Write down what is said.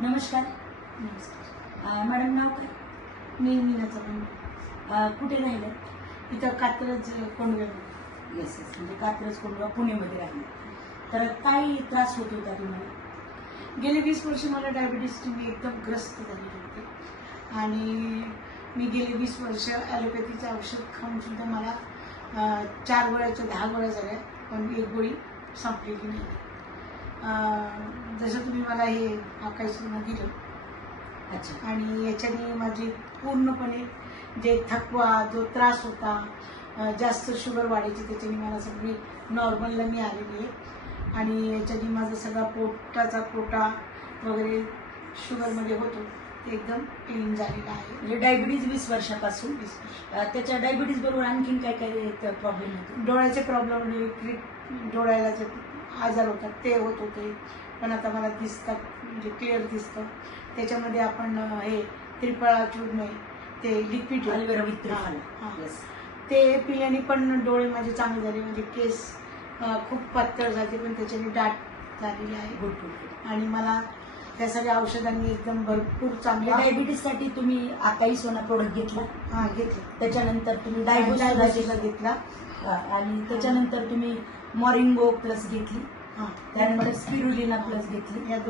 नमस्कार. नमस्कार. मॅडम नाव काय? मी मीना चव्हाण. कुठे राहिलं इथं कात्रज कोंडव्यामध्ये येस येस म्हणजे कात्रज कोंडवा पुणेमध्ये राहिले. तर काय त्रास होत होता तुम्हाला? गेले वीस वर्ष मला डायबिटीसची मी एकदम ग्रस्त झालेली होते. आणि मी गेले वीस वर्ष ॲलोपॅथीचं औषध खाऊन सुद्धा मला चार गोळ्याच्या दहा गोळ्या झाल्या. पण एक गोळी संपलेली नाही. जसं तुम्ही मला हे आकाशनं दिलं. अच्छा. आणि याच्याने माझी पूर्णपणे जे थकवा जो त्रास होता जास्त शुगर वाढायची त्याच्याने मला सगळी नॉर्मलला मी आलेली आहे. आणि याच्याने माझा सगळा पोटाचा कोटा वगैरे शुगरमध्ये होतो. ते एकदम क्लीन झालेला आहे. म्हणजे डायबिटीज वीस वर्षापासून. वीस वर्ष. त्याच्या डायबिटीज बरोबर आणखीन काय काय प्रॉब्लेम होते? डोळ्याचे प्रॉब्लेम डोळ्याला जे आजार होतात ते होत होते. पण आता मला दिसतात म्हणजे क्लिअर दिसतं. त्याच्यामध्ये आपण हे त्रिफळा चूर्ण ते लिक्विड ते पिल्याने पण डोळे माझे चांगले झाले. म्हणजे केस खूप पातळ झाले पण त्याच्याने दाट झालेली आहे. गुड आणि मला त्या सगळ्या औषधांनी एकदम भरपूर चांगले डायबिटीजसाठी तुम्ही आकाई सोना प्रोडक्ट घेतला? हा घेतले. त्याच्यानंतर तुम्ही डायबोसिसला घेतला. आणि त्याच्यानंतर तुम्ही मॉरिंगो प्लस घेतली. हा. त्यानंतर स्पिरुलिना प्लस घेतली. या दोन